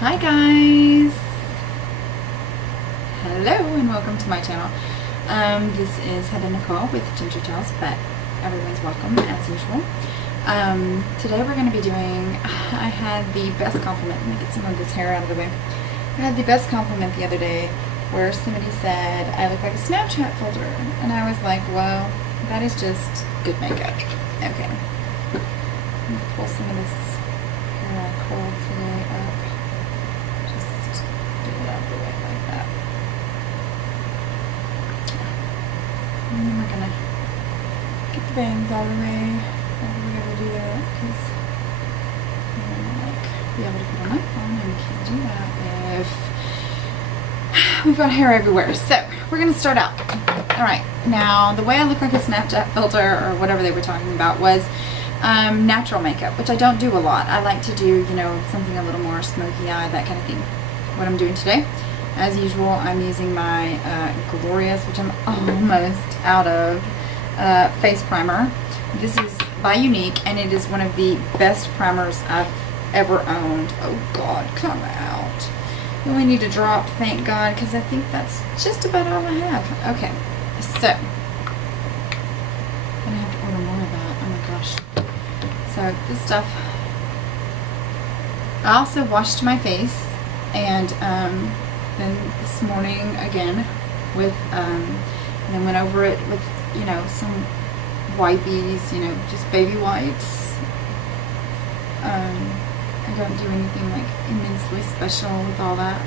Hi guys! Hello and welcome to my channel. This is Nicole with Ginger Tales, but everyone's welcome as usual. Today we're going to be doing, I had the best compliment, let me get some of this hair out of the way. I had the best compliment the other day where somebody said I look like a Snapchat filter, and I was like, well, that is just good makeup. Okay, I'm going to pull some of this hair I curled today up. Just get it out of the way like that. And then we're going to get the bangs out of the way. Whenever we ever do that, because we want to like be able to put on my phone, and we can't do that if we've got hair everywhere. So we're going to start out. Alright, now the way I look like a Snapchat filter or whatever they were talking about was natural makeup, which I don't do a lot. I like to do, you know, something a little more smoky eye, that kind of thing. What I'm doing today, as usual, I'm using my Glorious, which I'm almost out of, face primer. This is by Younique, and it is one of the best primers I've ever owned. Oh God, come out. You only need a drop, thank God, because I think that's just about all I have. Okay, so I'm gonna have to order more of that. Oh my gosh. So this stuff. I also washed my face, and then this morning again with and then went over it with, you know, some wipies, you know, just baby wipes. I don't do anything like immensely special with all that.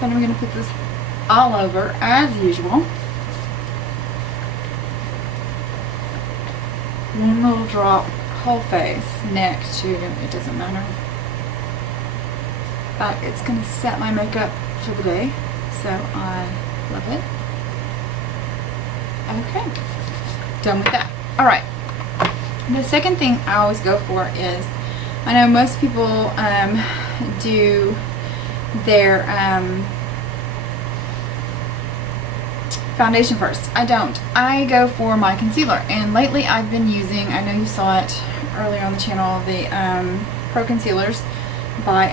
Then I'm going to put this all over as usual. One little drop, whole face, neck too, it doesn't matter. But it's going to set my makeup for the day, so I love it. Okay, done with that. Alright, the second thing I always go for is, I know most people do their foundation first. I don't. I go for my concealer, and lately I've been using, I know you saw it earlier on the channel, the Pro Concealers by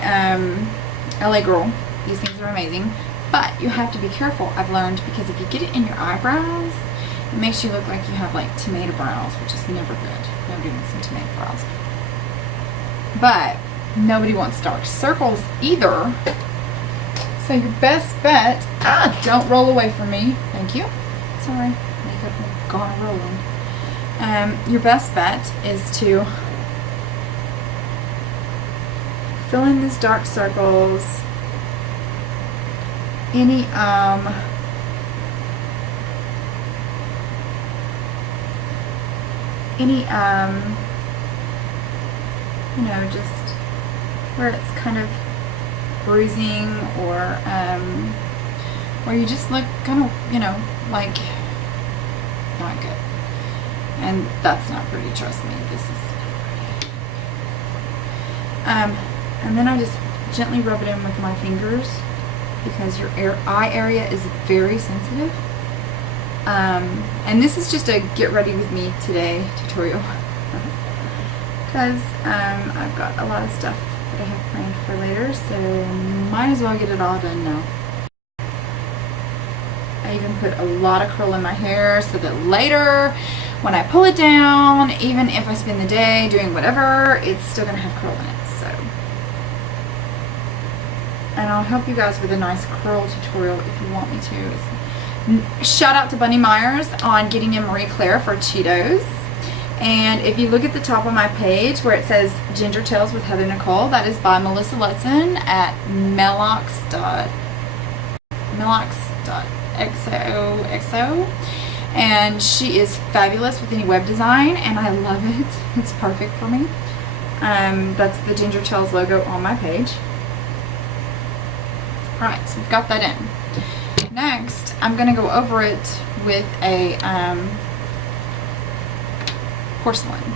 LA Girl. These things are amazing, but you have to be careful, I've learned, because if you get it in your eyebrows, it makes you look like you have like tomato brows, which is never good. Nobody wants some tomato brows. But nobody wants dark circles either. So your best bet, don't roll away from me. Thank you. Sorry, makeup gone rolling. Your best bet is to fill in these dark circles. Any you know, just where it's kind of bruising, or where you just look kind of, you know, like not good. And that's not pretty, trust me. This is and then I just gently rub it in with my fingers, because your eye area is very sensitive. And this is just a get ready with me today tutorial, because I've got a lot of stuff that I have planned for later, so might as well get it all done now. I even put a lot of curl in my hair so that later when I pull it down, even if I spend the day doing whatever, it's still going to have curl in it. So, and I'll help you guys with a nice curl tutorial if you want me to. Shout out to Bunny Meyers on getting in Marie Claire for Cheetos. And if you look at the top of my page where it says Ginger Tales with Nicole, that is by Melissa Lutzen at melox.xo. And she is fabulous with any web design, and I love it. It's perfect for me. That's the Ginger Tales logo on my page. Alright, so we've got that in. Next, I'm going to go over it with a Porcelain,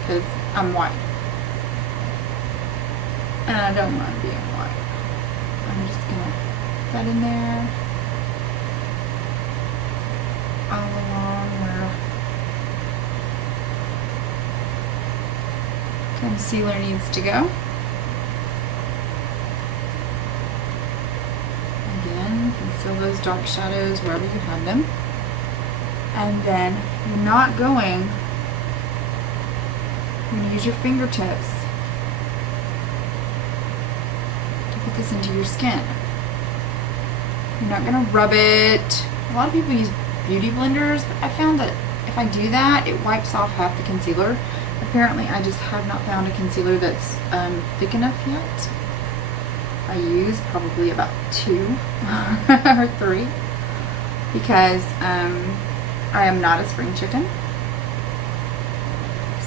because I'm white, and I don't want to be white. I'm just going to put that in there. Concealer needs to go. Again, conceal those dark shadows wherever you have them. And then you're not going, you're going to use your fingertips to put this into your skin. You're not going to rub it. A lot of people use beauty blenders, but I found that if I do that, it wipes off half the concealer. Apparently, I just have not found a concealer that's thick enough yet. I use probably about 2 or 3 because I am not a spring chicken.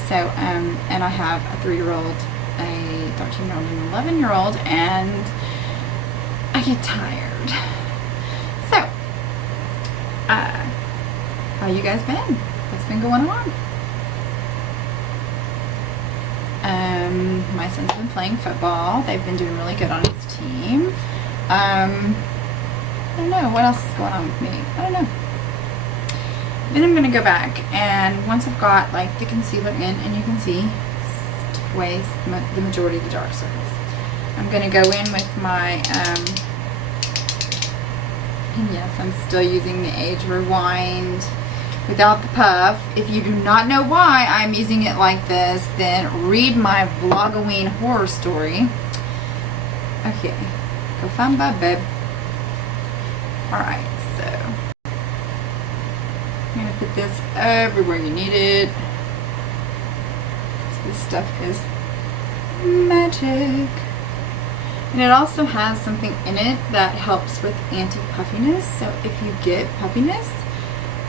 So, and I have a 3-year-old, a 13-year-old, and an 11-year-old, and I get tired. So, how you guys been? What's been going on? My son's been playing football. They've been doing really good on his team. I don't know. What else is going on with me? I don't know. Then I'm going to go back, and once I've got like the concealer in, and you can see took away the majority of the dark circles, I'm going to go in with my, and yes, I'm still using the Age Rewind without the puff. If you do not know why I'm using it like this, then read my Vlogoween horror story. Okay, go find Bub, babe. Alright, so I'm going to put this everywhere you need it. This stuff is magic. And it also has something in it that helps with anti-puffiness. So if you get puffiness,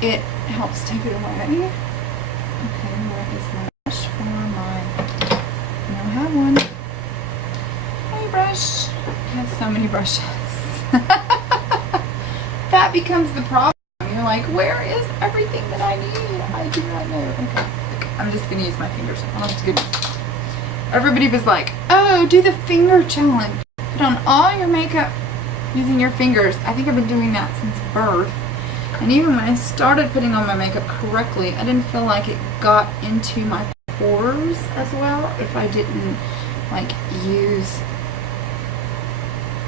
it helps take it away. Okay, where is my brush for my, I don't have one. Hey brush. I have so many brushes. That becomes the problem. You're like, where is everything that I need? I do not know. Okay, I'm just going to use my fingers. Honest to goodness. Everybody was like, oh, do the finger challenge. Put on all your makeup using your fingers. I think I've been doing that since birth. And even when I started putting on my makeup correctly, I didn't feel like it got into my pores as well if I didn't like use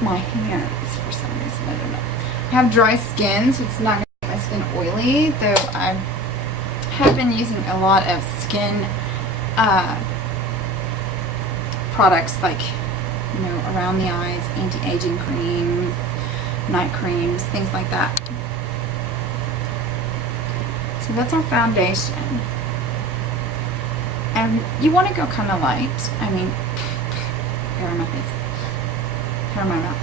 my hands for some reason. I don't know. I have dry skin, so it's not going to make my skin oily, though I have been using a lot of skin products like, you know, around the eyes, anti-aging creams, night creams, things like that. So that's our foundation. And you want to go kind of light. I mean, hair on my face. Hair on my mouth.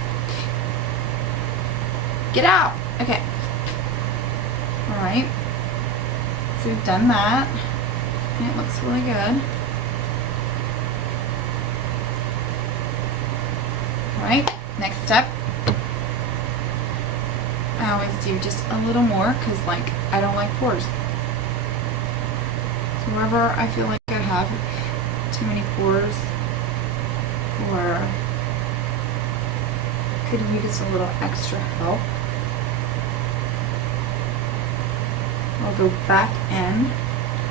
Get out! Okay. Alright. So we've done that. And it looks really good. Alright, next step. I always do just a little more because, like, I don't like pores. So wherever I feel like I have too many pores or could use a little extra help, I'll go back in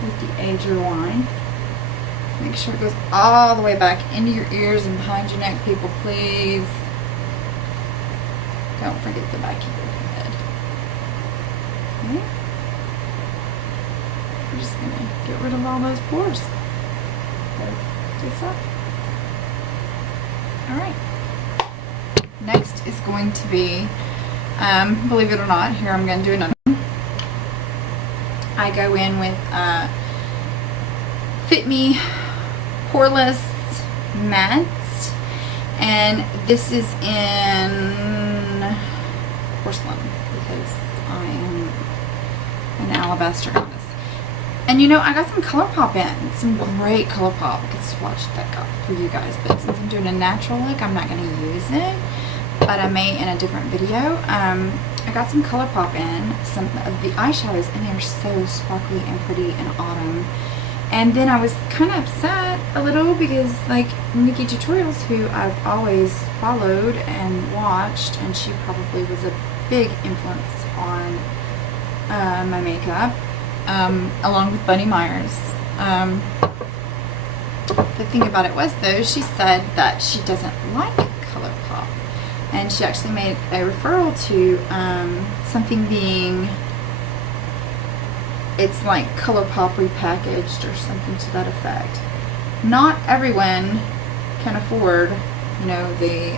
with the Age Rewind. Make sure it goes all the way back into your ears and behind your neck, people, please. Don't forget the back of your head. Okay. We're just going to get rid of all those pores. This up. Alright. Next is going to be, believe it or not, here I'm going to do another one. I go in with Fit Me Poreless Matte, and this is in Porcelain because I am an alabaster goddess. And you know, I got some colourpop in, some great colourpop. I could swatch that up for you guys, but since I'm doing a natural look, I'm not going to use it, but I may in a different video. I got some colourpop in, some of the eyeshadows, and they are so sparkly and pretty in autumn. And then I was kind of upset a little because, like, Nikki Tutorials, who I've always followed and watched, and she probably was a big influence on my makeup, along with Bunny Meyers. the thing about it was, though, she said that she doesn't like ColourPop. And she actually made a referral to something being, it's like ColourPop repackaged or something to that effect. Not everyone can afford, you know, the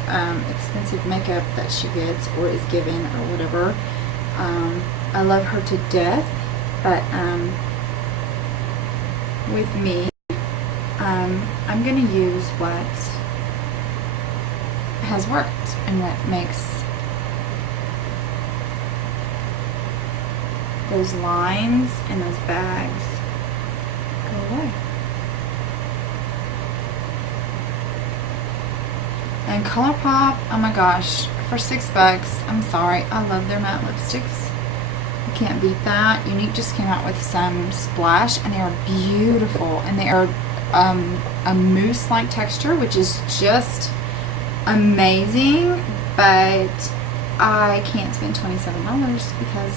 expensive makeup that she gets or is given or whatever. I love her to death, but with me, I'm going to use what has worked and what makes those lines and those bags go away. And ColourPop, oh my gosh, for $6, I'm sorry, I love their matte lipsticks. You can't beat that. Younique just came out with some Splash, and they are beautiful, and they are a mousse-like texture, which is just amazing, but I can't spend $27 because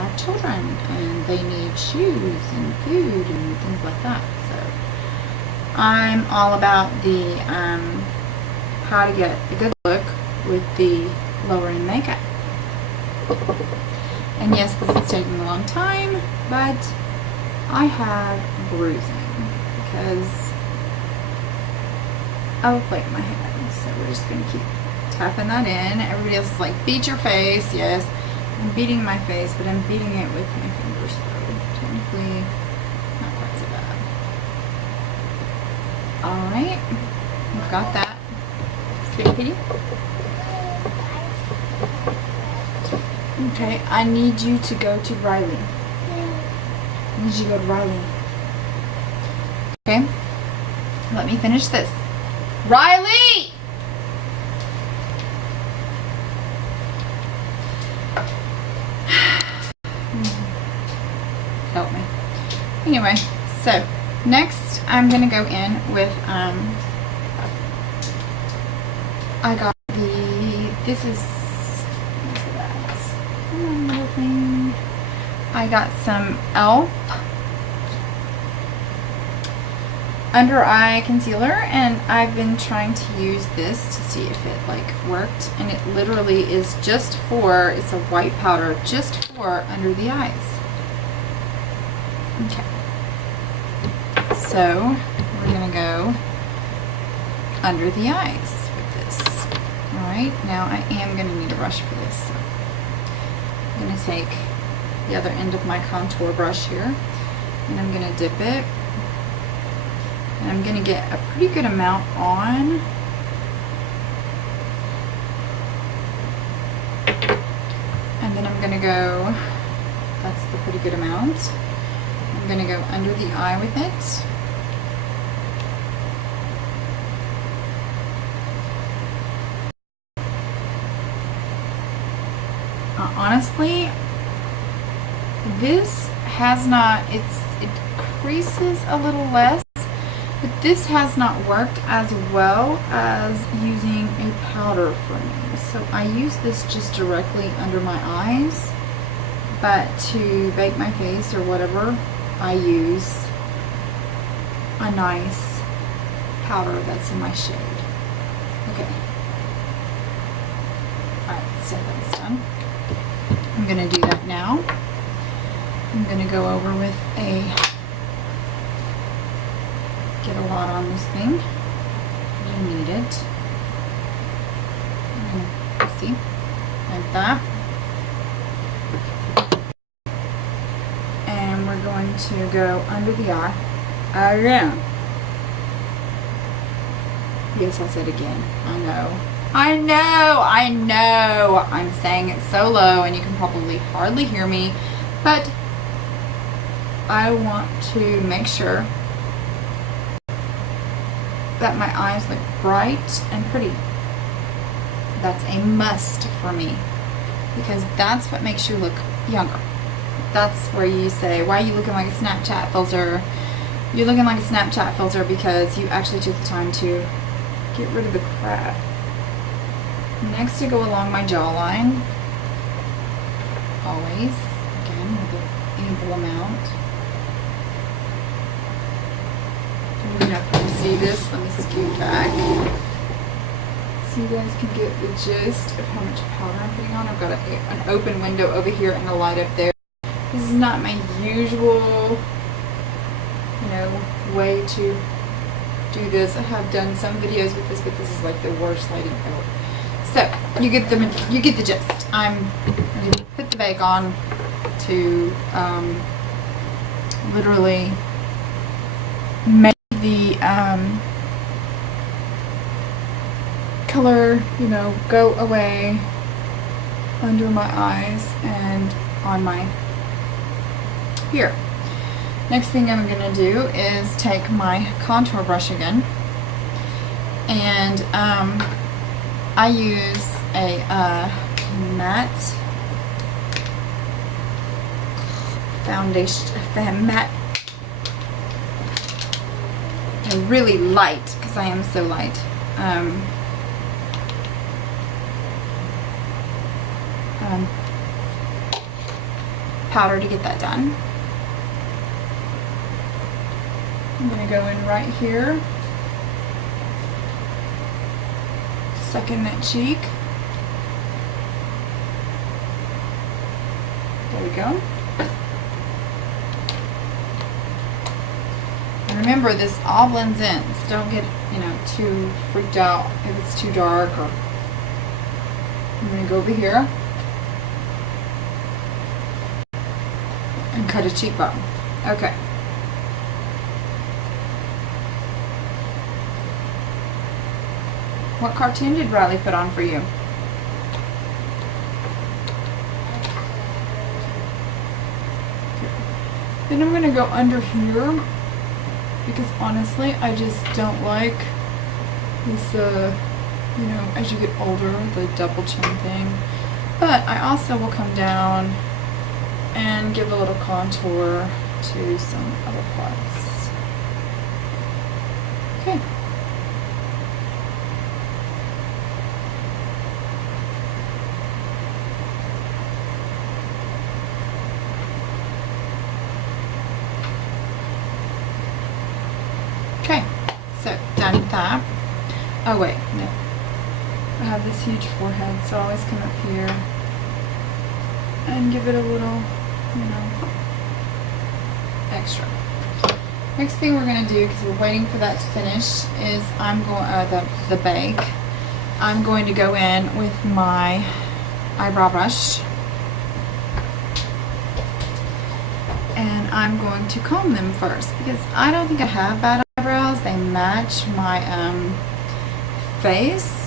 I have children, and they need shoes and food and things like that. So I'm all about the how to get a good look with the lower end makeup. And yes, this is taking a long time, but I have bruising because I will play my head. So we're just going to keep tapping that in. Everybody else is like, beat your face. Yes, I'm beating my face, but I'm beating it with my fingers, so technically not quite so bad. Alright, we've got that. Sweetie Kitty. Okay, I need you to go to Riley. I need you to go to Riley. Okay, let me finish this. Riley! Help me. Anyway, so next I'm gonna go in with I got this is I got some e.l.f. under eye concealer, and I've been trying to use this to see if it like worked, and it literally is just for, it's a white powder just for under the eyes. Okay, so we're gonna go under the eyes with this. Alright, now I am gonna need a brush for this, so I'm gonna take the other end of my contour brush here, and I'm gonna dip it. And I'm going to get a pretty good amount on. And then I'm going to go, that's the pretty good amount. I'm going to go under the eye with it. Honestly, this has not, it creases a little less. But this has not worked as well as using a powder for me. So I use this just directly under my eyes. But to bake my face or whatever, I use a nice powder that's in my shade. Okay. Alright, so that's done. I'm going to do that now. I'm going to go over with a, get a lot on this thing. You need it. See? Like that. And we're going to go under the eye. Again. Yes, I said again. I know. I know! I know! I'm saying it so low and you can probably hardly hear me. But I want to make sure that my eyes look bright and pretty. That's a must for me, because that's what makes you look younger. That's where you say, why are you looking like a Snapchat filter? You're looking like a Snapchat filter because you actually took the time to get rid of the crap. Next, to go along my jawline, always, again, with an ample amount. You're not going to see this. Let me scoot back so you guys can get the gist of how much powder I'm putting on. I've got an open window over here and a light up there. This is not my usual, you know, way to do this. I have done some videos with this, but this is like the worst lighting ever. So you get the gist. I'm going to put the bag on to literally make the color, you know, go away under my eyes and on my here. Next thing I'm going to do is take my contour brush again, and I use a matte foundation, matte, really light, because I am so light. Powder to get that done. I'm going to go in right here, second that cheek. There we go. And remember, this all blends in, so don't get, you know, too freaked out if it's too dark. Or I'm going to go over here and cut a cheekbone. Okay. What cartoon did Riley put on for you? Then I'm going to go under here, because honestly I just don't like this, you know, as you get older, the double chin thing. But I also will come down and give a little contour to some other parts. Okay. Okay, so done with that. Oh wait, no. I have this huge forehead, so I always come up here and give it a little, you know, extra. Next thing we're going to do, because we're waiting for that to finish, is I'm going, the bake. I'm going to go in with my eyebrow brush, and I'm going to comb them first, because I don't think I have bad eyebrows. They match my face.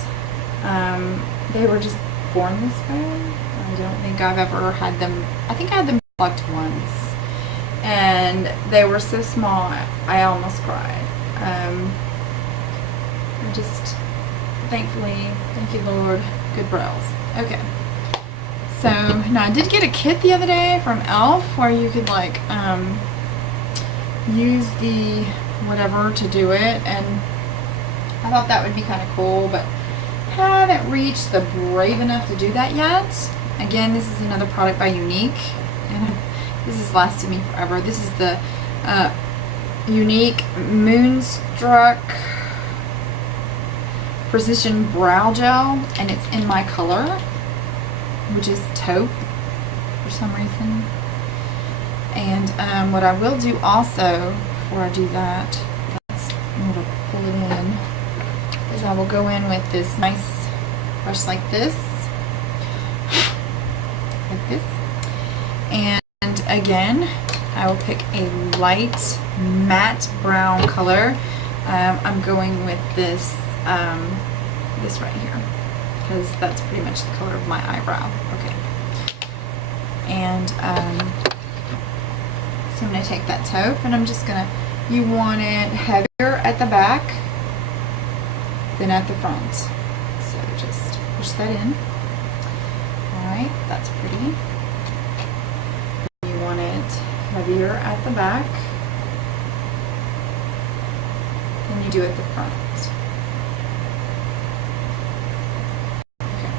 They were just born this way. I don't think I've ever had them. I think I had them plucked once, and they were so small I almost cried. Just thankfully, thank you Lord, good brows. Okay, so now I did get a kit the other day from Elf where you could like use the whatever to do it, and I thought that would be kind of cool, but haven't reached the brave enough to do that yet. Again, this is another product by Younique, and this has lasted me forever. This is the Younique Moonstruck Precision Brow Gel, and it's in my color, which is taupe for some reason. And what I will do also, before I do that, I'm going to pull it in, is I will go in with this nice brush like this. And again, I will pick a light matte brown color. I'm going with this this right here, because that's pretty much the color of my eyebrow. Okay, and so I'm going to take that taupe, and I'm just going to, you want it heavier at the back than at the front, so just push that in. Alright, that's pretty. You want it heavier at the back than you do at the front. Okay.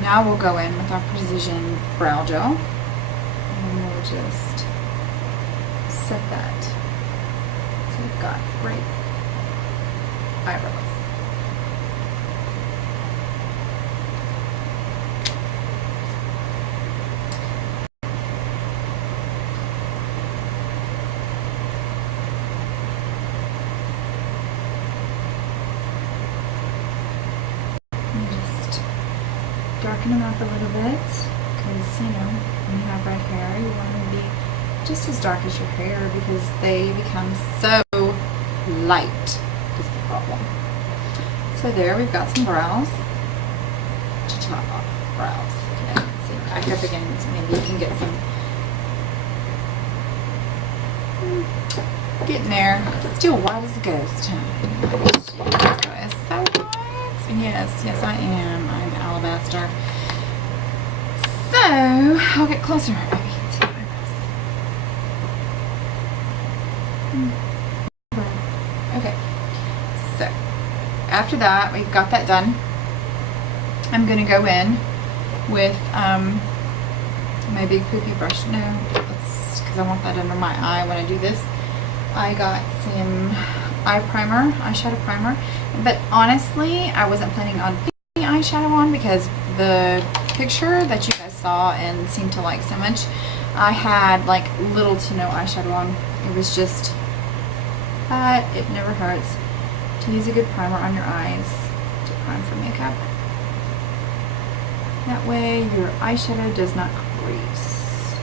Now we'll go in with our Precision Brow Gel, and we'll just set that. So we've got great eyebrows. Just darken them up a little bit because, you know, when you have red hair, you want them to be just as dark as your hair because they become so light is the problem. So there, we've got some brows. Cha-cha brows. Okay, let's see, back up again so maybe you can get some. Getting there. Still white as a ghost, huh? This guy is so white. Yes, I am. I'm alabaster. So, I'll get closer. Maybe you can see my eyebrows. Okay. So, after that, we've got that done. I'm going to go in with my big poopy brush. No, because I want that under my eye when I do this. I got some eyeshadow primer, but honestly, I wasn't planning on putting eyeshadow on because the picture that you guys saw and seemed to like so much, I had like little to no eyeshadow on. It was just, but it never hurts to use a good primer on your eyes to prime for makeup. That way your eyeshadow does not crease.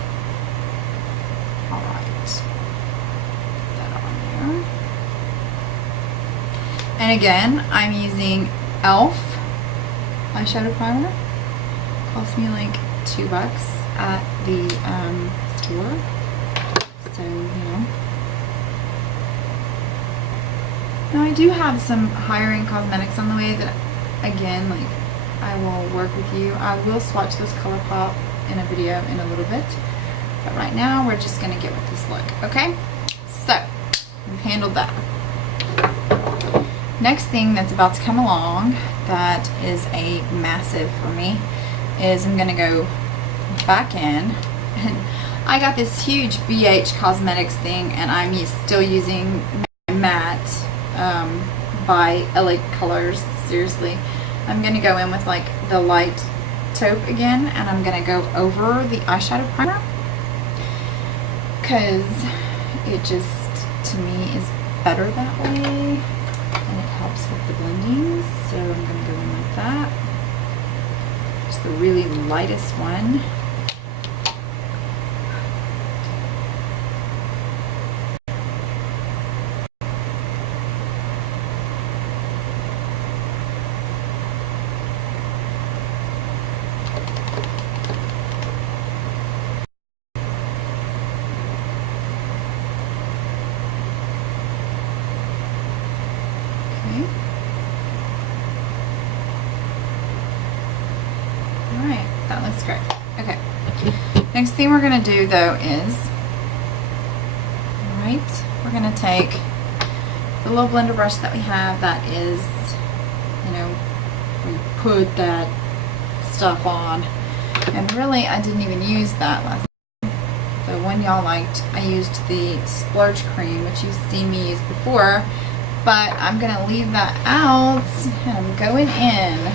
Alright. And again, I'm using e.l.f. eyeshadow primer. Cost me like $2 at the store. So, you know. Now I do have some higher end cosmetics on the way that, again, like I will work with you. I will swatch this ColourPop in a video in a little bit. But right now, we're just going to get with this look, okay? So, we've handled that. Next thing that's about to come along that is a massive for me is I'm going to go back in. And I got this huge BH Cosmetics thing and I'm still using my matte by LA Colors. Seriously. I'm going to go in with like the light taupe again and I'm going to go over the eyeshadow primer because it just, to me, is better that way. And it helps with the blending, so I'm going to go in like that. Just the really lightest one. Alright, that looks great. Okay. Next thing we're going to do though is, we're going to take the little blender brush that we have that is, you know, we put that stuff on. And really, I didn't even use that last time. The one y'all liked, I used the Splurge Cream, which you've seen me use before. But I'm going to leave that out, and I'm going in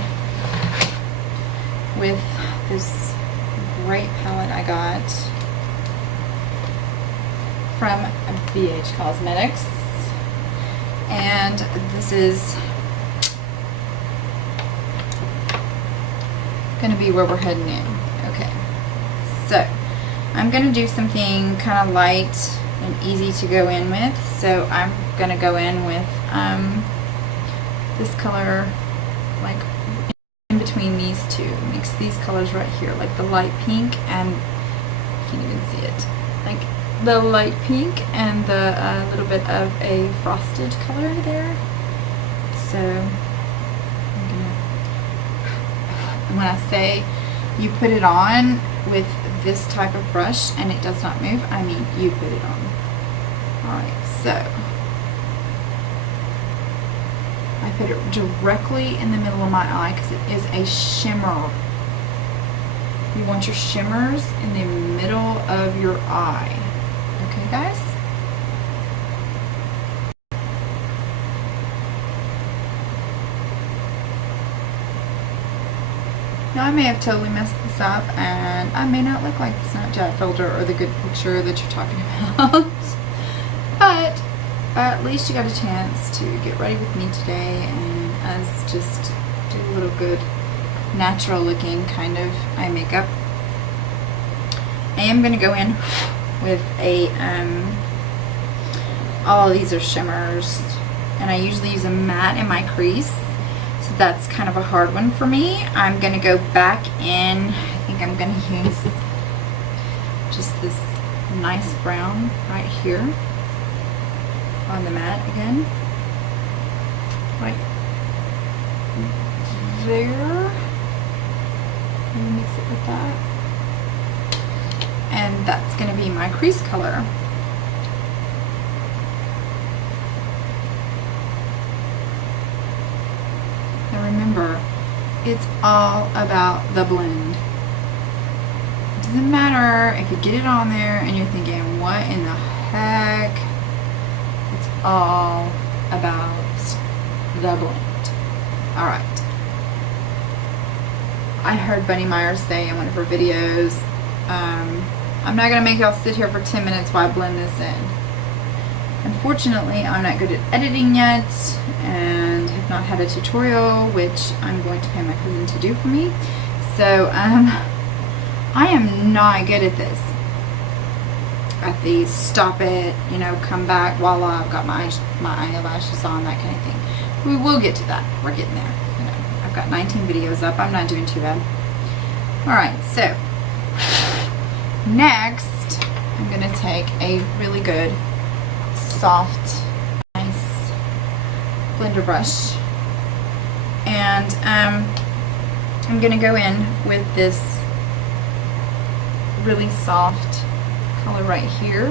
with this great palette I got from BH Cosmetics. And this is going to be where we're heading in. Okay, so I'm going to do something kind of light and easy to go in with. So I'm going to go in with this color, like in between these two. Mix these colors right here, like the light pink and, you can't even see it, like the light pink and the little bit of a frosted color there. So I'm gonna, when I say you put it on with this type of brush and it does not move, I mean you put it on. Alright, so I put it directly in the middle of my eye because it is a shimmer. You want your shimmers in the middle of your eye. Okay, guys? Now I may have totally messed this up, and I may not look like the Snapchat filter or the good picture that you're talking about. But at least you got a chance to get ready with me today and us just do a little good natural looking kind of eye makeup. I am going to go in with a, all of these are shimmers, and I usually use a matte in my crease, so that's kind of a hard one for me. I'm going to go back in, I think I'm going to use just this nice brown right here on the matte again, right there, and mix it with that, and that's going to be my crease color. Now remember, it's all about the blend. It doesn't matter if you get it on there and you're thinking, what in the heck? It's all about the blend. Alright. I heard Bunny Meyers say in one of her videos, I'm not going to make y'all sit here for 10 minutes while I blend this in. Unfortunately, I'm not good at editing yet and have not had a tutorial, which I'm going to pay my cousin to do for me. So, I am not good at this. At the stop it, you know, come back, voila, I've got my eyelashes on, that kind of thing. We will get to that. We're getting there. You know, I've got 19 videos up. I'm not doing too bad. Alright, so next I'm going to take a really good, soft, nice blender brush, and I'm going to go in with this really soft color right here.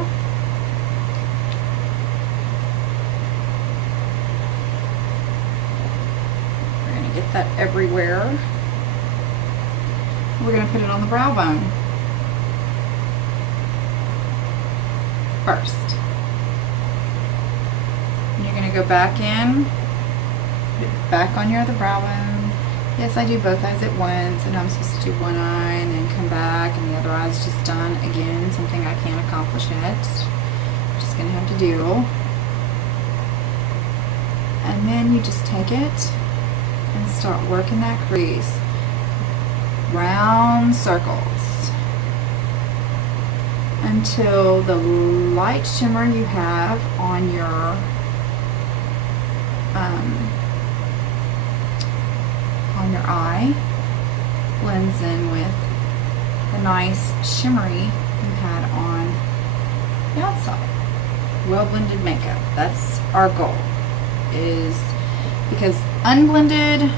We're going to get that everywhere. We're going to put it on the brow bone first. And you're going to go back in, put it back on your other brow bone. Yes, I do both eyes at once, and I'm supposed to do one eye and then come back, and the other eye is just done. Again, something I can't accomplish yet. I'm just going to have to do. And then you just take it and start working that crease. Round circles until the light shimmer you have on your eye blends in with the nice shimmery you had on the outside. Well blended makeup. That's our goal. Is because unblended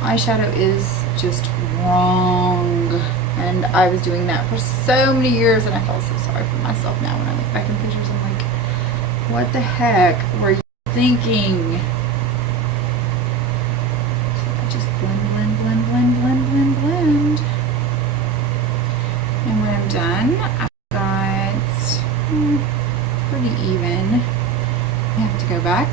eyeshadow is just wrong, and I was doing that for so many years, and I felt so sorry for myself now when I look back in pictures. I'm like, what the heck were you thinking? So I just blend. And when I'm done, I've got pretty even. I have to go back.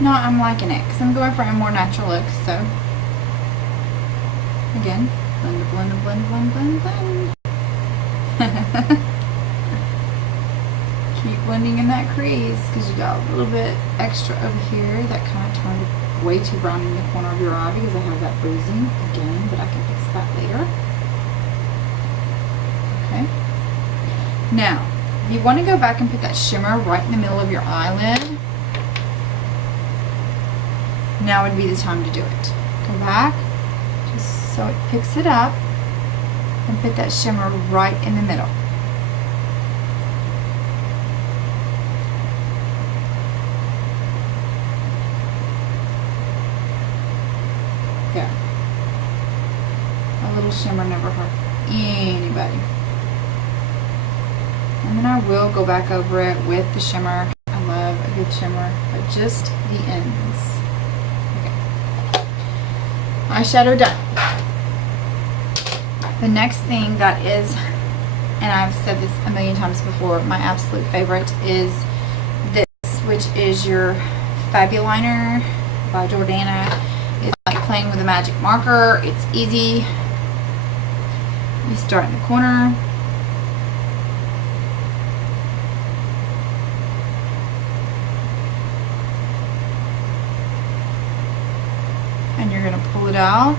No, I'm liking it because I'm going for a more natural look. So again, blend. Keep blending in that crease because you got a little bit extra over here that kind of turned way too brown in the corner of your eye because I have that bruising again, but I can fix that later. Okay. Now, if you want to go back and put that shimmer right in the middle of your eyelid, now would be the time to do it. Go back, just so it picks it up, and put that shimmer right in the middle. There. A little shimmer never hurt anybody. And then I will go back over it with the shimmer. I love a good shimmer, but just the ends. Eyeshadow done. The next thing that is, and I've said this a million times before, my absolute favorite is this, which package is your Fabuliner by Jordana. It's like playing with a magic marker. It's easy. You start in the corner. And you're going to pull it out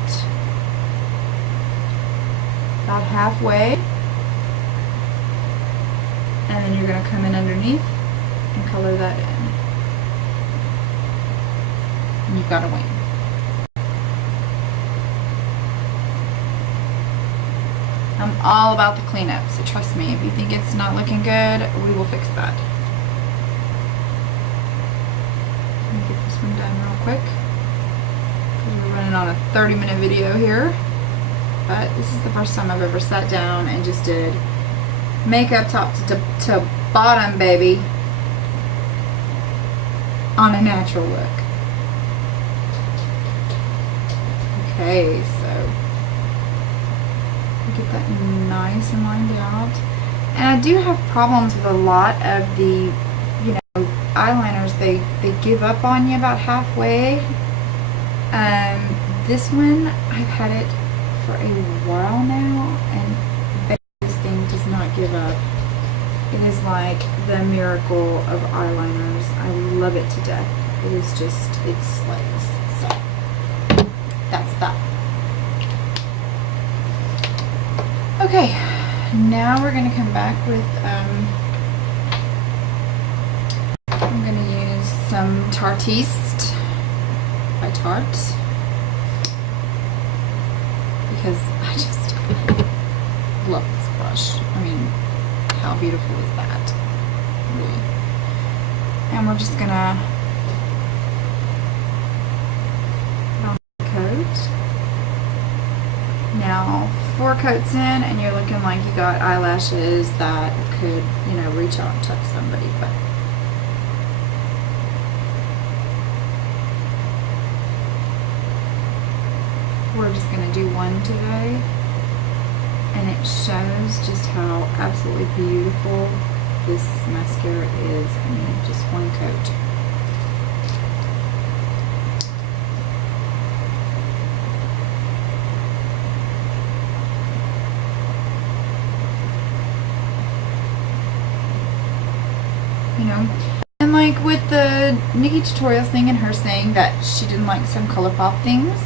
about halfway. And then you're going to come in underneath and color that in. And you've got to wing. I'm all about the cleanup, so trust me, if you think it's not looking good, we will fix that. Let me get this one done real quick, because we're running on a 30-minute video here. But this is the first time I've ever sat down and just did makeup top to bottom, baby, on a natural look. Okay, so get that nice and lined out. And I do have problems with a lot of the, you know, eyeliners. They give up on you about halfway. This one, I've had it for a while now, and this thing does not give up. It is like the miracle of eyeliners. I love it to death. It is just, it slays. So that's that. Okay, now we're going to come back with, I'm going to use some Tartiest by Tarte, because I just love this brush. I mean, how beautiful is that? Really. And we're just going to put on the coat. Now, 4 coats in, and you're looking like you got eyelashes that could, you know, reach out and touch somebody. But we're just going to do one today, and it shows just how absolutely beautiful this mascara is. I mean, just one coat. You know, and like with the Nikki Tutorials thing and her saying that she didn't like some ColourPop things,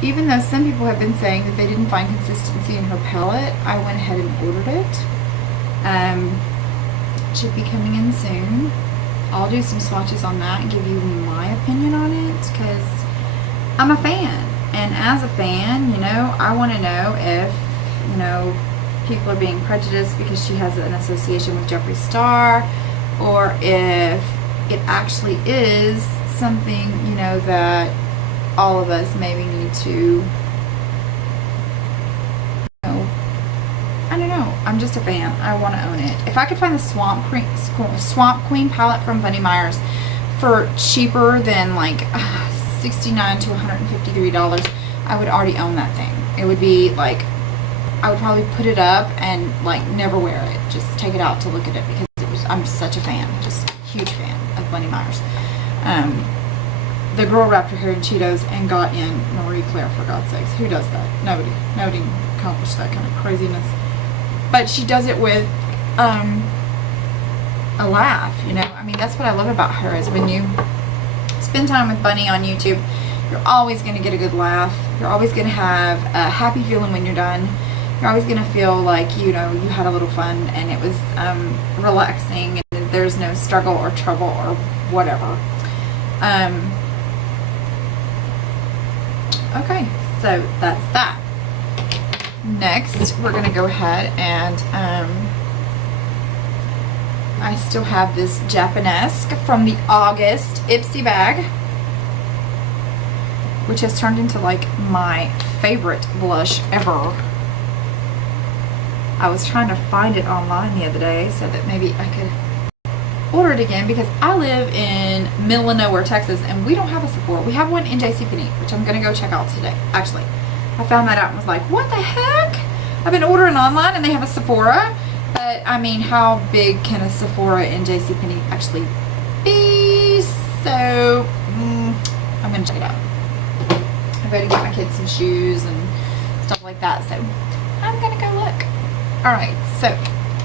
even though some people have been saying that they didn't find consistency in her palette, I went ahead and ordered it. Should be coming in soon. I'll do some swatches on that and give you my opinion on it, because I'm a fan, and as a fan, you know, I want to know if, you know, people are being prejudiced because she has an association with Jeffree Star, or if it actually is something, you know, that all of us maybe need to, you know, I don't know. I'm just a fan. I want to own it. If I could find the Swamp Queen palette from Bunny Meyers for cheaper than like $69 to $153, I would already own that thing. It would be like, I would probably put it up and like never wear it. Just take it out to look at it, because it was, I'm such a fan, just huge fan of Bunny Meyers. The girl wrapped her hair in Cheetos and got in Marie Claire, for God's sakes. Who does that? Nobody. Nobody accomplished that kind of craziness. But she does it with a laugh, you know. I mean, that's what I love about her, is when you spend time with Bunny on YouTube, you're always going to get a good laugh. You're always going to have a happy feeling when you're done. You're always going to feel like, you know, you had a little fun and it was relaxing, and there's no struggle or trouble or whatever. Okay, so that's that. Next, we're going to go ahead and I still have this Japanesque from the August Ipsy bag, which has turned into like my favorite blush ever. I was trying to find it online the other day so that maybe I could order it again, because I live in middle of nowhere, Texas, and we don't have a Sephora. We have one in JCPenney, which I'm going to go check out today. Actually, I found that out and was like, what the heck? I've been ordering online and they have a Sephora, But I mean, how big can a Sephora and JCPenney actually be? So I'm gonna check it out. I've got to get my kids some shoes and stuff like that, so I'm gonna go look. Alright, so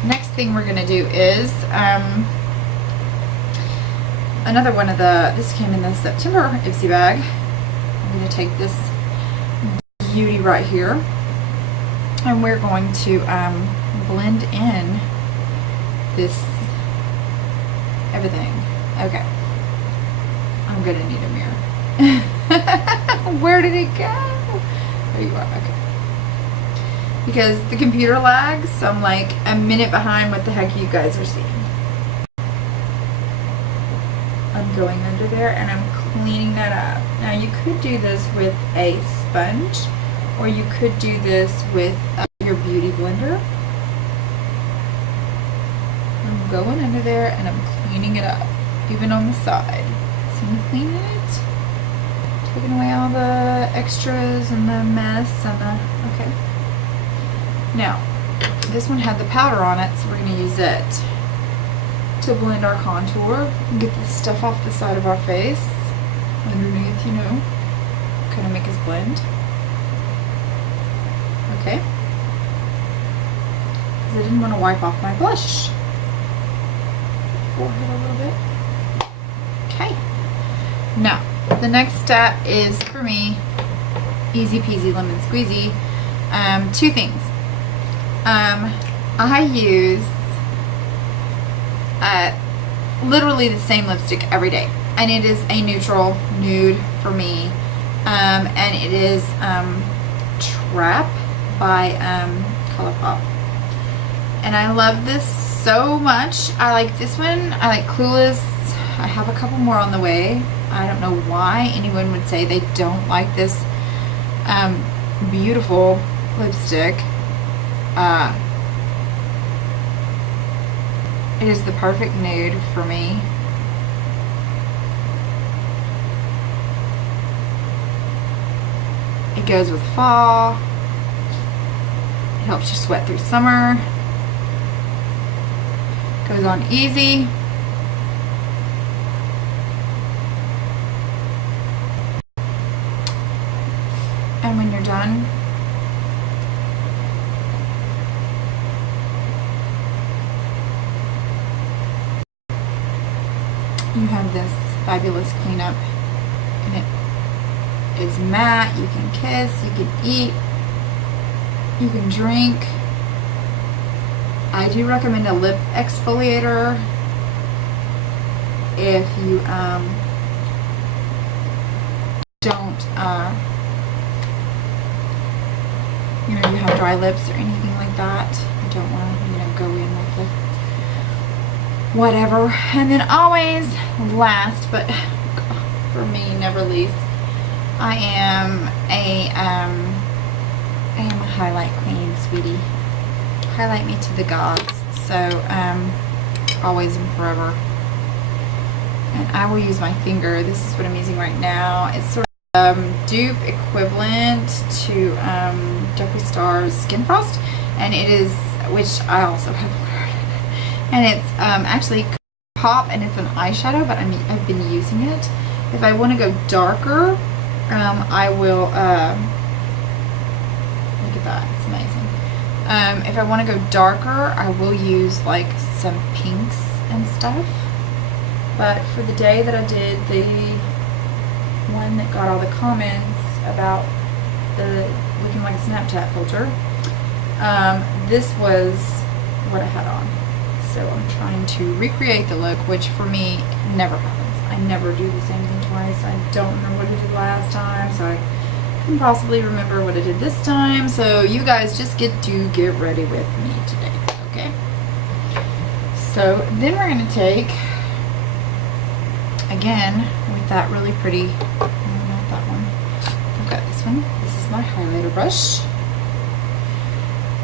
next thing we're gonna do is another one of this came in the September Ipsy bag. I'm gonna take this beauty right here, and we're going to blend in this everything. Okay, I'm gonna need a mirror. Where did it go? There you are. Okay, because the computer lags, so I'm like a minute behind what the heck you guys are seeing. I'm going under there and I'm cleaning that up. Now you could do this with a sponge, or you could do this with your beauty blender. I'm going under there and I'm cleaning it up, even on the side. So I'm cleaning it, taking away all the extras and the mess and the, okay. Now, this one had the powder on it, so we're going to use it to blend our contour and get this stuff off the side of our face, underneath, you know, kind of make us blend. Okay. Because I didn't want to wipe off my blush. Forehead a little bit. Okay. Now, the next step is, for me, easy peasy lemon squeezy. Two things. I use literally the same lipstick every day, and it is a neutral nude for me, and it is Trap by Colourpop, and I love this so much. I like this one. I like Clueless. I have a couple more on the way. I don't know why anyone would say they don't like this beautiful lipstick. It is the perfect nude for me. It goes with fall. It helps you sweat through summer. Goes on easy. And when you're done, you have this fabulous cleanup, and it is matte. You can kiss, you can eat, you can drink. I do recommend a lip exfoliator if you don't you know, you have dry lips or anything like that. You don't want to, you know, go in with the whatever. And then always last, but for me never least, I am a highlight queen, sweetie. Highlight me to the gods. So always and forever. And I will use my finger. This is what I'm using right now. It's sort of dupe equivalent to Jeffree Star's Skin Frost, and it is, which I also have ordered, and it's actually pop, and it's an eyeshadow, but I've been using it. If I want to go darker, I will look at that, it's amazing. If I want to go darker, I will use like some pinks and stuff, but for the day that I did the one that got all the comments about the looking like a Snapchat filter, this was what I had on. So I'm trying to recreate the look, which for me never happens. I never do the same thing twice. I don't remember what I did last time, so I can possibly remember what I did this time. So you guys just get ready with me today, okay? So then we're going to take, again, with that really pretty, not that one, I've got this one. This is my highlighter brush,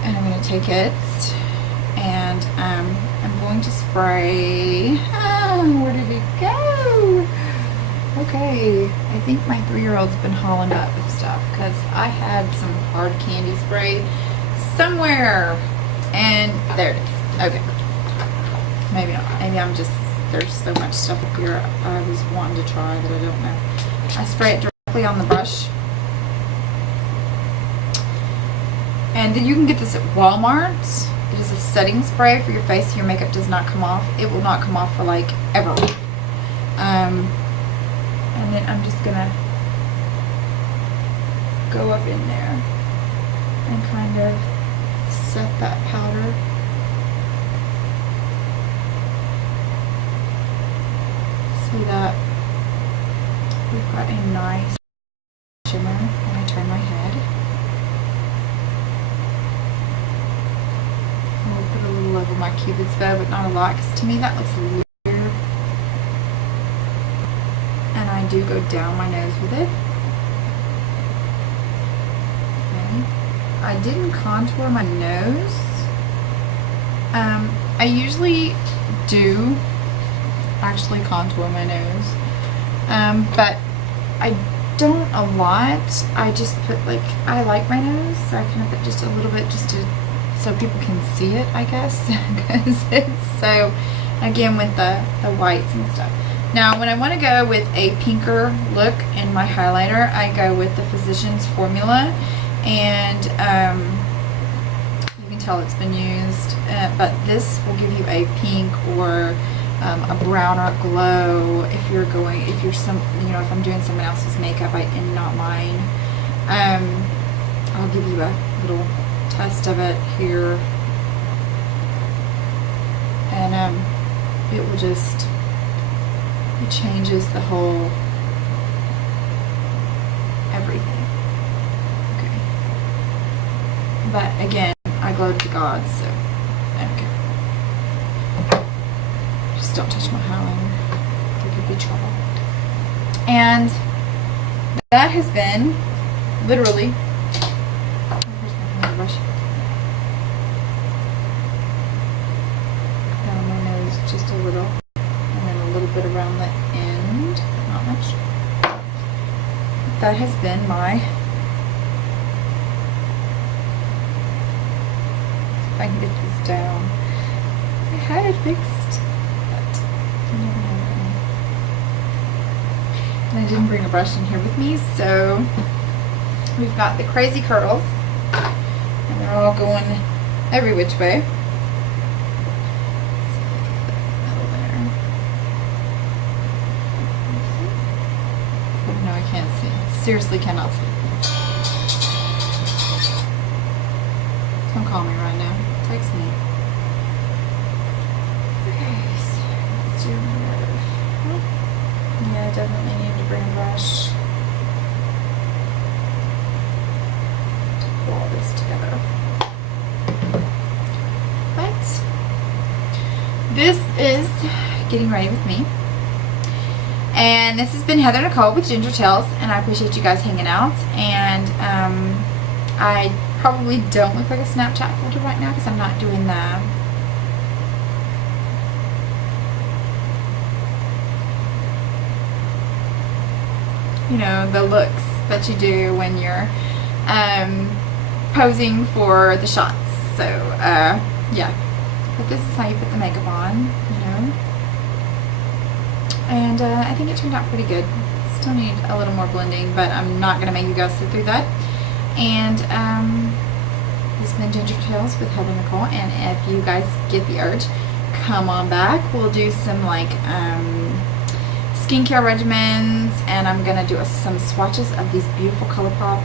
and I'm going to take it, and I'm going to spray, where did it go? Okay, I think my 3-year-old's been hauling up with stuff, because I had some hard candy spray somewhere, and there it is. Okay. Maybe not. Maybe I'm just, there's so much stuff up here I was wanting to try that I don't know. I spray it directly on the brush. And you can get this at Walmart. It is a setting spray for your face so your makeup does not come off. It will not come off for like ever. And then I'm just gonna go up in there and kind of set that powder. See that? We've got a nice shimmer when I turn my head. And we'll put a little over my Cupid's bow, but not a lot, because to me that looks a little weird. And I do go down my nose with it. Okay. I didn't contour my nose. I usually do actually contour my nose, but I don't a lot. I just put like, I like my nose, so I kind of put just a little bit just to, so people can see it, I guess, because it's so, again, with the whites and stuff. Now when I want to go with a pinker look in my highlighter, I go with the Physicians formula, and you can tell it's been used, but this will give you a pink or a browner glow if you're going, if you're some, you know, if I'm doing someone else's makeup and not mine. I'll give you a little test of it here, and it will just, it changes the whole everything. Okay, but again, I glow to the gods, so I don't care. Just don't touch my highlighter. There could be trouble. And that has been literally, where's my brush? Down my nose just a little, and then a little bit around the end, not much. That has been my, let's see if I can get this down. I had it fixed. And I didn't bring a brush in here with me, so we've got the crazy curls, and they're all going every which way. No, I can't see. Seriously cannot see. Don't call me right now. Text me. Okay, so let's do another. Yeah, I definitely need to bring a brush to pull all this together. But this is getting ready with me. And this has been Heather Nicole with Ginger Tales, and I appreciate you guys hanging out. And I probably don't look like a Snapchat filter right now because I'm not doing the the looks that you do when you're posing for the shots. So yeah, but this is how you put the makeup on, and I think it turned out pretty good. Still need a little more blending, but I'm not gonna make you guys sit through that. And this has been Ginger Tales with Heather Nicole, and if you guys get the urge, come on back. We'll do some like skincare regimens, and I'm gonna do some swatches of these beautiful ColourPop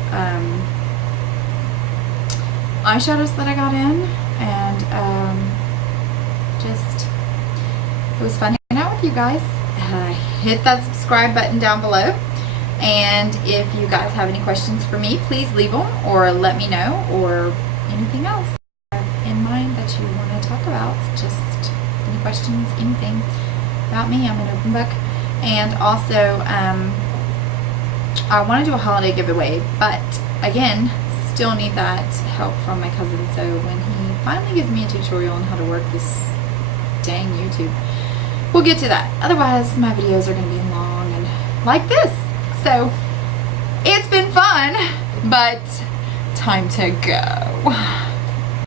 eyeshadows that I got in, and just, it was fun hanging out with you guys. Hit that subscribe button down below, and if you guys have any questions for me, please leave them or let me know, or anything else in mind that you want to talk about. Just any questions, anything about me, I'm an open book. And also, I want to do a holiday giveaway, but again, still need that help from my cousin. So when he finally gives me a tutorial on how to work this dang YouTube, we'll get to that. Otherwise, my videos are going to be long and like this. So it's been fun, but time to go.